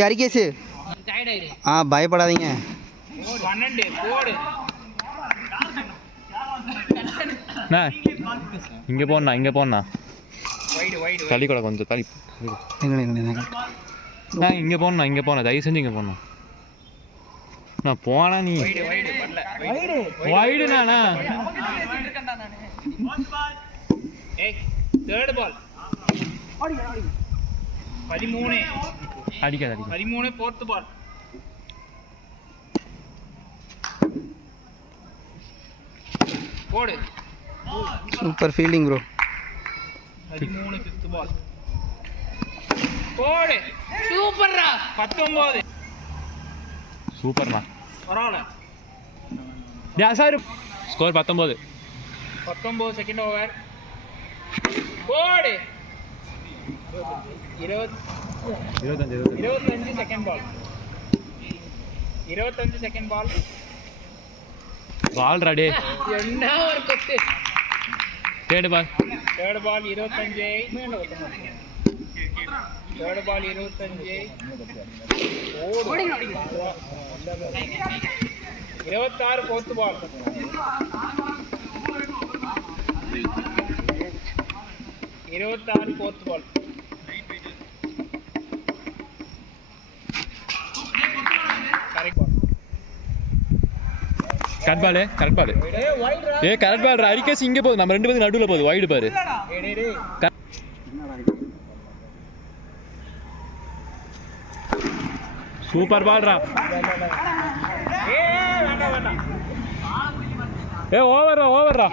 ஹரிகேஷ் பயப்படாதீங்க. 12 போடு. இங்கே போண்ணா இங்கே போண்ணா தள்ளி கூட கொஞ்சம் தள்ளி இங்கே போண்ணா இங்கே போண்ணா தயவு செஞ்சு இங்கே போண்ணா நான் போனா நீ வைடுண்ணா. தேர்ட் பால் 13 அடிக்காது 13 fourth பால். போடு. Super fielding bro. 13 fifth ball. போடு. சூப்பர்ரா. 19 சூப்பர்ண்ணா பரவாயில்ல. Sir score 19 second over. போடு. 25 second ball. 25 second ball. Ball ready. என்ன ஒரு கொத்து. Third ball 25. Third ball 25. ஓடு. 26 fourth ball. 26 fourth ball. Correct ball correct ball Harikesh இங்கே போகுது. நம்ம 2 பேருக்கு நடுவில் போகுது. வைடு பாரு. சூப்பர் பால்ரா. ஓவர்ரா